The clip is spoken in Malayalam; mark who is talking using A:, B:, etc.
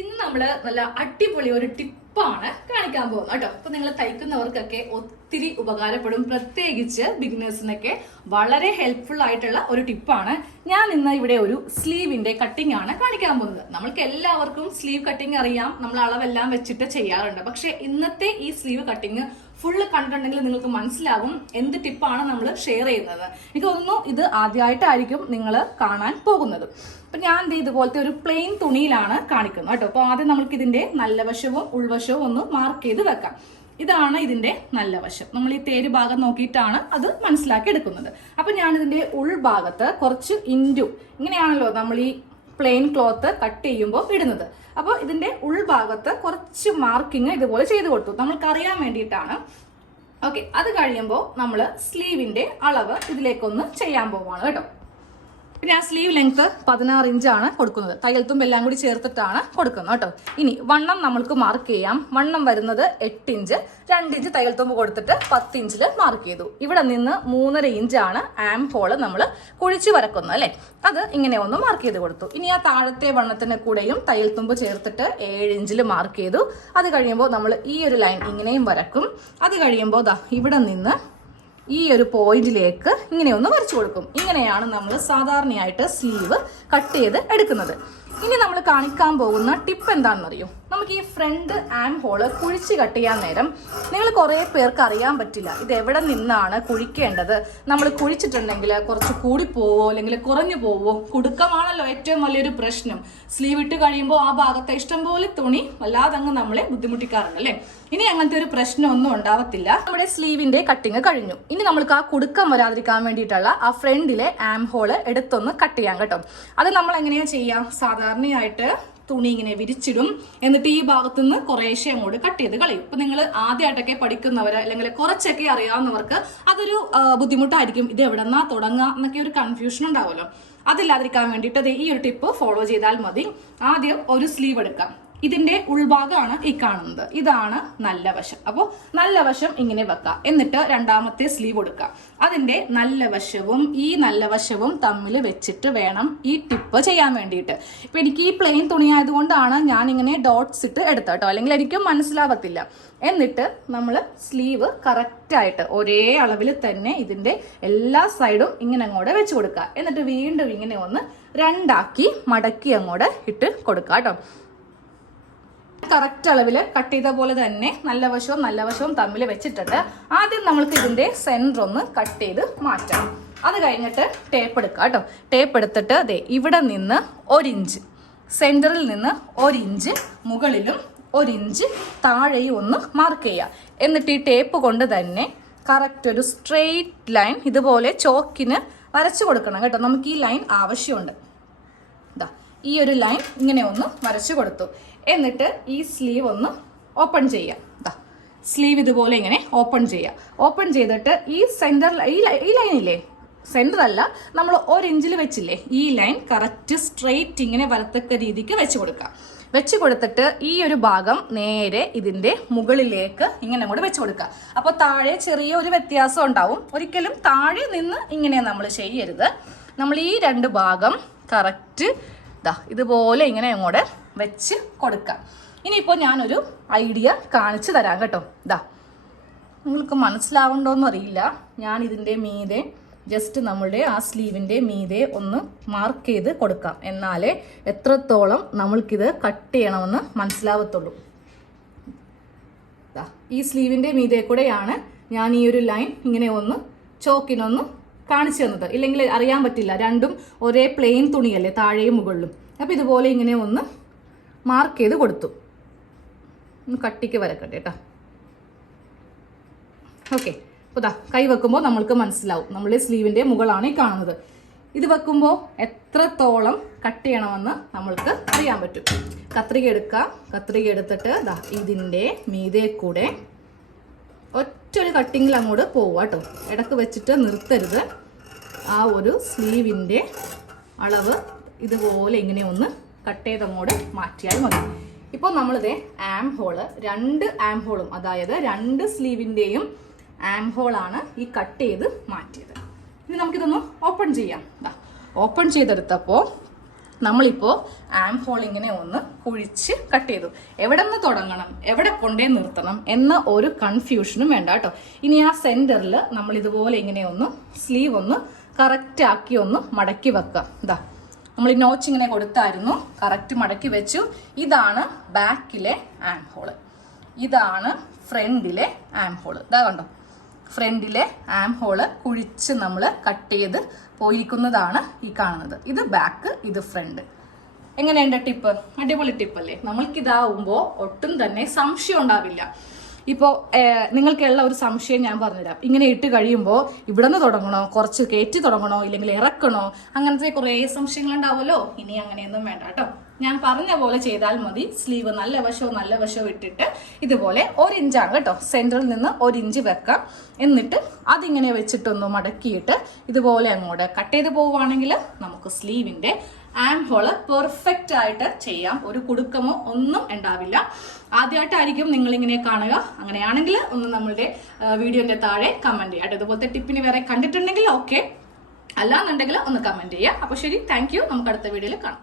A: ഇന്ന് നമ്മൾ നല്ല അടിപൊളി ഒരു ടിപ്പാണ് കാണിക്കാൻ പോകുന്നത് കേട്ടോ. അപ്പൊ നിങ്ങൾ തയ്ക്കുന്നവർക്കൊക്കെ ഒത്തിരി ഉപകാരപ്പെടും. പ്രത്യേകിച്ച് ബിഗിനേഴ്സിനൊക്കെ വളരെ ഹെൽപ്ഫുൾ ആയിട്ടുള്ള ഒരു ടിപ്പാണ്. ഞാൻ ഇന്ന് ഇവിടെ ഒരു സ്ലീവിന്റെ കട്ടിംഗ് ആണ് കാണിക്കാൻ പോകുന്നത്. നമ്മൾക്ക് എല്ലാവർക്കും സ്ലീവ് കട്ടിംഗ് അറിയാം. നമ്മൾ അളവെല്ലാം വെച്ചിട്ട് ചെയ്യാറുണ്ട്. പക്ഷെ ഇന്നത്തെ ഈ സ്ലീവ് കട്ടിംഗ് ഫുള്ള് കണ്ടിട്ടുണ്ടെങ്കിൽ നിങ്ങൾക്ക് മനസ്സിലാകും എന്ത് ടിപ്പാണ് നമ്മൾ ഷെയർ ചെയ്യുന്നത്. എനിക്ക് ഇത് ആദ്യമായിട്ടായിരിക്കും നിങ്ങൾ കാണാൻ പോകുന്നത്. അപ്പൊ ഞാൻ എന്ത് ഇതുപോലത്തെ ഒരു പ്ലെയിൻ തുണിയിലാണ് കാണിക്കുന്നത് കേട്ടോ. അപ്പോൾ ആദ്യം നമുക്ക് ഇതിന്റെ നല്ല വശവും ഉൾവശവും ഒന്ന് മാർക്ക് ചെയ്ത് വെക്കാം. ഇതാണ് ഇതിന്റെ നല്ല വശം. നമ്മൾ ഈ തേര് ഭാഗം നോക്കിയിട്ടാണ് അത് മനസ്സിലാക്കി എടുക്കുന്നത്. അപ്പൊ ഞാൻ ഇതിന്റെ ഉൾഭാഗത്ത് കുറച്ച് ഇന്റു ഇങ്ങനെയാണല്ലോ നമ്മൾ ഈ പ്ലെയിൻ ക്ലോത്ത് കട്ട് ചെയ്യുമ്പോൾ ഇടുന്നത്. അപ്പോൾ ഇതിന്റെ ഉൾഭാഗത്ത് കുറച്ച് മാർക്കിങ് ഇതുപോലെ ചെയ്ത് കൊടുത്തു. നമ്മൾക്ക് അറിയാൻ വേണ്ടിയിട്ടാണ്. ഓക്കെ അത് കഴിയുമ്പോൾ നമ്മൾ സ്ലീവിന്റെ അളവ് ഇതിലേക്കൊന്ന് ചെയ്യാൻ പോവാണ് കേട്ടോ. പിന്നെ ആ സ്ലീവ് ലെങ്ത് പതിനാറ് ഇഞ്ചാണ് കൊടുക്കുന്നത്. തയ്യൽത്തും എല്ലാം കൂടി ചേർത്തിട്ടാണ് കൊടുക്കുന്നത് കേട്ടോ. ഇനി വണ്ണം നമ്മൾക്ക് മാർക്ക് ചെയ്യാം. വണ്ണം വരുന്നത് എട്ട് ഇഞ്ച് രണ്ട് ഇഞ്ച് തയ്യൽത്തുമ്പ് കൊടുത്തിട്ട് പത്ത് ഇഞ്ചിൽ മാർക്ക് ചെയ്തു. ഇവിടെ നിന്ന് മൂന്നര ഇഞ്ചാണ് ആം ഹോൾ നമ്മൾ കുഴിച്ചു വരക്കുന്നത് അല്ലേ? അത് ഇങ്ങനെ ഒന്ന് മാർക്ക് ചെയ്ത് കൊടുത്തു. ഇനി ആ താഴത്തെ വണ്ണത്തിന് കൂടെയും തയ്യൽത്തുമ്പ് ചേർത്തിട്ട് ഏഴ് ഇഞ്ചിൽ മാർക്ക് ചെയ്തു. അത് കഴിയുമ്പോൾ നമ്മൾ ഈ ഒരു ലൈൻ ഇങ്ങനെയും വരക്കും. അത് കഴിയുമ്പോൾ ദാ ഇവിടെ നിന്ന് ഈ ഒരു പോയിന്റിലേക്ക് ഇങ്ങനെ ഒന്ന് വരച്ചു കൊടുക്കും. ഇങ്ങനെയാണ് നമ്മൾ സാധാരണയായിട്ട് സ്ലീവ് കട്ട് ചെയ്ത് എടുക്കുന്നത്. ഇനി നമ്മൾ കാണിക്കാൻ പോകുന്ന ടിപ്പ് എന്താണെന്നറിയോ? നമുക്ക് ഈ ഫ്രണ്ട് ആം ഹോൾ കുഴിച്ച് കട്ട് ചെയ്യാൻ നേരം നിങ്ങൾ കുറേ പേർക്ക് അറിയാൻ പറ്റില്ല. ഇത് എവിടെ നിന്നാണ് കുഴിക്കേണ്ടത്? നമ്മൾ കുഴിച്ചിട്ടുണ്ടെങ്കിൽ കുറച്ച് കൂടി പോവോ അല്ലെങ്കിൽ കുറഞ്ഞു പോവോ? കുടുക്കമാണല്ലോ ഏറ്റവും വലിയൊരു പ്രശ്നം. സ്ലീവ് ഇട്ട് കഴിയുമ്പോൾ ആ ഭാഗത്തെ ഇഷ്ടംപോലെ തുണി വല്ലാതങ്ങ് നമ്മളെ ബുദ്ധിമുട്ടിക്കാറുണ്ട് അല്ലേ? ഇനി അങ്ങനത്തെ ഒരു പ്രശ്നമൊന്നും ഉണ്ടാവത്തില്ല. നമ്മുടെ സ്ലീവിന്റെ കട്ടിങ് കഴിഞ്ഞു. ഇനി നമ്മൾക്ക് ആ കുടുക്കം വരാതിരിക്കാൻ വേണ്ടിയിട്ടുള്ള ആ ഫ്രണ്ടിലെ ആം ഹോൾ എടുത്തൊന്ന് കട്ട് ചെയ്യാം കേട്ടോ. അത് നമ്മൾ എങ്ങനെയാ ചെയ്യാം? സാധാരണയായിട്ട് തുണി ഇങ്ങനെ വിരിച്ചിടും. എന്നിട്ട് ഈ ഭാഗത്തു നിന്ന് കുറേശ്ശെ അങ്ങോട്ട് കട്ട് ചെയ്ത് കളയും. ഇപ്പൊ നിങ്ങൾ ആദ്യമായിട്ടൊക്കെ പഠിക്കുന്നവർ അല്ലെങ്കിൽ കുറച്ചൊക്കെ അറിയാവുന്നവർക്ക് അതൊരു ബുദ്ധിമുട്ടായിരിക്കും. ഇത് എവിടെ നിന്നാ തുടങ്ങുക എന്നൊക്കെ ഒരു കൺഫ്യൂഷൻ ഉണ്ടാവുമല്ലോ അതില്ലാതിരിക്കാൻ വേണ്ടിയിട്ട് ദേ ഈ ഒരു ടിപ്പ് ഫോളോ ചെയ്താൽ മതി. ആദ്യം ഒരു സ്ലീവ് എടുക്കാം. ഇതിന്റെ ഉൾഭാഗമാണ് ഈ കാണുന്നത്. ഇതാണ് നല്ല വശം. അപ്പോൾ നല്ല വശം ഇങ്ങനെ വെക്കുക എന്നിട്ട് രണ്ടാമത്തെ സ്ലീവ് എടുക്കുക. അതിന്റെ നല്ല വശവും ഈ നല്ല വശവും തമ്മിൽ വെച്ചിട്ട് വേണം ഈ ടിപ്പ് ചെയ്യാൻ വേണ്ടിയിട്ട്. ഇപ്പൊ എനിക്ക് ഈ പ്ലെയിൻ തുണിയായതുകൊണ്ടാണ് ഞാൻ ഇങ്ങനെ ഡോട്ട്സ് ഇട്ട് എടുത്തത് കേട്ടോ. അല്ലെങ്കിൽ എനിക്കും മനസ്സിലാവത്തില്ല. എന്നിട്ട് നമ്മൾ സ്ലീവ് കറക്റ്റായിട്ട് ഒരേ അളവിൽ തന്നെ ഇതിന്റെ എല്ലാ സൈഡും ഇങ്ങനെ അങ്ങോട്ട് വെച്ച് കൊടുക്കുക. എന്നിട്ട് വീണ്ടും ഇങ്ങനെ ഒന്ന് രണ്ടാക്കി മടക്കി അങ്ങോട്ട് ഇട്ട് കൊടുക്കുക കേട്ടോ. കറക്റ്റ് അളവിൽ കട്ട് ചെയ്ത പോലെ തന്നെ നല്ല വശവും നല്ല വശവും തമ്മിൽ വെച്ചിട്ടിട്ട് ആദ്യം നമ്മൾക്ക് ഇതിന്റെ സെന്റർ ഒന്ന് കട്ട് ചെയ്ത് മാറ്റാം അത് കഴിഞ്ഞിട്ട് ടേപ്പ് എടുക്കുക കേട്ടോ. ടേപ്പ് എടുത്തിട്ട് അതെ ഇവിടെ നിന്ന് ഒരിഞ്ച് സെന്ററിൽ നിന്ന് ഒരിഞ്ച് മുകളിലും ഒരിഞ്ച് താഴെയും ഒന്ന് മാർക്ക് ചെയ്യുക. എന്നിട്ട് ഈ ടേപ്പ് കൊണ്ട് തന്നെ കറക്റ്റ് ഒരു സ്ട്രെയിറ്റ് ലൈൻ ഇതുപോലെ ചോക്കിന് വരച്ചു കൊടുക്കണം കേട്ടോ. നമുക്ക് ഈ ലൈൻ ആവശ്യമുണ്ട്. ഈ ഒരു ലൈൻ ഇങ്ങനെ ഒന്ന് വരച്ചു കൊടുത്തു. എന്നിട്ട് ഈ സ്ലീവ് ഒന്ന് ഓപ്പൺ ചെയ്യാം സ്ലീവ് ഇതുപോലെ ഇങ്ങനെ ഓപ്പൺ ചെയ്യാം ഓപ്പൺ ചെയ്തിട്ട് ഈ സെന്റർ ഈ ലൈൻ ഇല്ലേ? സെന്റർ അല്ല നമ്മൾ ഒരു ഇഞ്ചിൽ വെച്ചില്ലേ? ഈ ലൈൻ കറക്റ്റ് സ്ട്രെയിറ്റ് ഇങ്ങനെ വരത്തക്ക രീതിക്ക് വെച്ച് കൊടുക്കാം വെച്ച് കൊടുത്തിട്ട് ഈ ഒരു ഭാഗം നേരെ ഇതിന്റെ മുകളിലേക്ക് ഇങ്ങനെ കൂടെ വെച്ച് കൊടുക്കുക. അപ്പോൾ താഴെ ചെറിയ ഒരു വ്യത്യാസം ഉണ്ടാവും. ഒരിക്കലും താഴെ നിന്ന് ഇങ്ങനെ നമ്മൾ ചെയ്യരുത്. നമ്മൾ ഈ രണ്ട് ഭാഗം കറക്റ്റ് ദാ ഇതുപോലെ ഇങ്ങനെ അങ്ങോട്ട് വെച്ച് കൊടുക്കാം. ഇനിയിപ്പോൾ ഞാനൊരു ഐഡിയ കാണിച്ചു തരാം കേട്ടോ. ദാ നിങ്ങൾക്ക് മനസ്സിലാവുണ്ടോന്ന് അറിയില്ല. ഞാൻ ഇതിന്റെ മീതെ ജസ്റ്റ് നമ്മളുടെ ആ സ്ലീവിന്റെ മീതെ ഒന്ന് മാർക്ക് ചെയ്ത് കൊടുക്കാം. എന്നാലേ എത്രത്തോളം നമ്മൾക്കിത് കട്ട് ചെയ്യണമെന്ന് മനസ്സിലാവത്തുള്ളൂ. ഈ സ്ലീവിന്റെ മീതെ കൂടെയാണ് ഞാൻ ഈ ഒരു ലൈൻ ഇങ്ങനെ ഒന്ന് ചോക്കിനൊന്ന് കാണിച്ചു തന്നത്. ഇല്ലെങ്കിൽ അറിയാൻ പറ്റില്ല. രണ്ടും ഒരേ പ്ലെയിൻ തുണിയല്ലേ താഴെയും മുകളിലും. അപ്പം ഇതുപോലെ ഇങ്ങനെ ഒന്ന് മാർക്ക് ചെയ്ത് കൊടുത്തു. ഒന്ന് കട്ടിക്ക് വരക്കട്ടെ കേട്ടോ. ഓക്കെ അപ്പോൾ ഇതാ കൈ വെക്കുമ്പോൾ നമ്മൾക്ക് മനസ്സിലാവും. നമ്മൾ സ്ലീവിന്റെ മുകളാണ് ഈ കാണുന്നത്. ഇത് വെക്കുമ്പോൾ എത്രത്തോളം കട്ട് ചെയ്യണമെന്ന് നമ്മൾക്ക് അറിയാൻ പറ്റും. കത്രിക എടുക്കുക കത്രിക എടുത്തിട്ട് ദാ ഇതിന്റെ മീതെ കൂടെ ഒറ്റ ഒരു കട്ടിങ്ങിൽ അങ്ങോട്ട് പോവുക ഇടയ്ക്ക് വെച്ചിട്ട് നിർത്തരുത്. ആ ഒരു സ്ലീവിന്റെ അളവ് ഇതുപോലെ ഇങ്ങനെ ഒന്ന് കട്ട് ചെയ്തങ്ങോട് മാറ്റിയാൽ മതി. ഇപ്പോൾ നമ്മളിതേ ആം ഹോൾ രണ്ട് ആം ഹോളും അതായത് രണ്ട് സ്ലീവിന്റെയും ആം ഹോളാണ് ഈ കട്ട് ചെയ്ത് മാറ്റിയത്. ഇനി നമുക്കിതൊന്ന് ഓപ്പൺ ചെയ്യാം. ഓപ്പൺ ചെയ്തെടുത്തപ്പോൾ നമ്മളിപ്പോൾ ആം ഹോൾ ഇങ്ങനെ ഒന്ന് കുഴിച്ച് കട്ട് ചെയ്തു. എവിടെ നിന്ന് തുടങ്ങണം എവിടെ കൊണ്ടേ നിർത്തണം എന്ന ഒരു കൺഫ്യൂഷനും വേണ്ട കേട്ടോ. ഇനി ആ സെന്ററിൽ നമ്മൾ ഇതുപോലെ ഇങ്ങനെ ഒന്ന് സ്ലീവ് ഒന്ന് കറക്റ്റ് ആക്കി ഒന്ന് മടക്കി വെക്കുക ഇതാ നമ്മൾ ഈ നോച്ച് ഇങ്ങനെ കൊടുത്തായിരുന്നു. കറക്റ്റ് മടക്കി വെച്ചു. ഇതാണ് ബാക്കിലെ ആം ഹോൾ ഇതാണ് ഫ്രണ്ടിലെ ആം ഹോൾ ഇതാ കണ്ടോ? ഫ്രണ്ടിലെ ആം ഹോൾ കുഴിച്ച് നമ്മൾ കട്ട് ചെയ്ത് പോയിരിക്കുന്നതാണ് ഈ കാണുന്നത്. ഇത് ബാക്ക് ഇത് ഫ്രണ്ട് എങ്ങനെയുണ്ട് ടിപ്പ് അടിപൊളി ടിപ്പ് ടിപ്പല്ലേ നമ്മൾക്കിതാവുമ്പോൾ ഒട്ടും തന്നെ സംശയം ഉണ്ടാവില്ല. ഇപ്പോൾ നിങ്ങൾക്കുള്ള ഒരു സംശയം ഞാൻ പറഞ്ഞുതരാം. ഇങ്ങനെ ഇട്ട് കഴിയുമ്പോൾ ഇവിടെ നിന്ന് തുടങ്ങണോ? കുറച്ച് കയറ്റി തുടങ്ങണോ? ഇല്ലെങ്കിൽ ഇറക്കണോ? അങ്ങനത്തെ കുറേ സംശയങ്ങൾ ഉണ്ടാവുമല്ലോ ഇനി അങ്ങനെയൊന്നും വേണ്ട കേട്ടോ. ഞാൻ പറഞ്ഞ പോലെ ചെയ്താൽ മതി. സ്ലീവ് നല്ല വശവും നല്ല വശവും ഇട്ടിട്ട് ഇതുപോലെ ഒരു ഇഞ്ചാണ് കേട്ടോ. സെന്ററിൽ നിന്ന് ഒരു ഇഞ്ച് വെക്കാം. എന്നിട്ട് അതിങ്ങനെ വെച്ചിട്ടൊന്ന് മടക്കിയിട്ട് ഇതുപോലെ അങ്ങോട്ട് കട്ട് ചെയ്ത് പോവുകയാണെങ്കിൽ നമുക്ക് സ്ലീവിന്റെ ആം ഹോൾ പെർഫെക്റ്റ് ആയിട്ട് ചെയ്യാം. ഒരു കുടുക്കമോ ഒന്നും ഉണ്ടാവില്ല. ആദ്യമായിട്ടായിരിക്കും നിങ്ങളിങ്ങനെ കാണുക. അങ്ങനെയാണെങ്കിൽ ഒന്ന് നമ്മളുടെ വീഡിയോന്റെ താഴെ കമന്റ് ചെയ്യാം ഇതുപോലത്തെ ടിപ്പിന് വേറെ കണ്ടിട്ടുണ്ടെങ്കിൽ ഓക്കെ അല്ലാന്നുണ്ടെങ്കിൽ ഒന്ന് കമന്റ് ചെയ്യാം അപ്പോൾ ശരി താങ്ക് നമുക്ക് അടുത്ത വീഡിയോയിൽ കാണാം.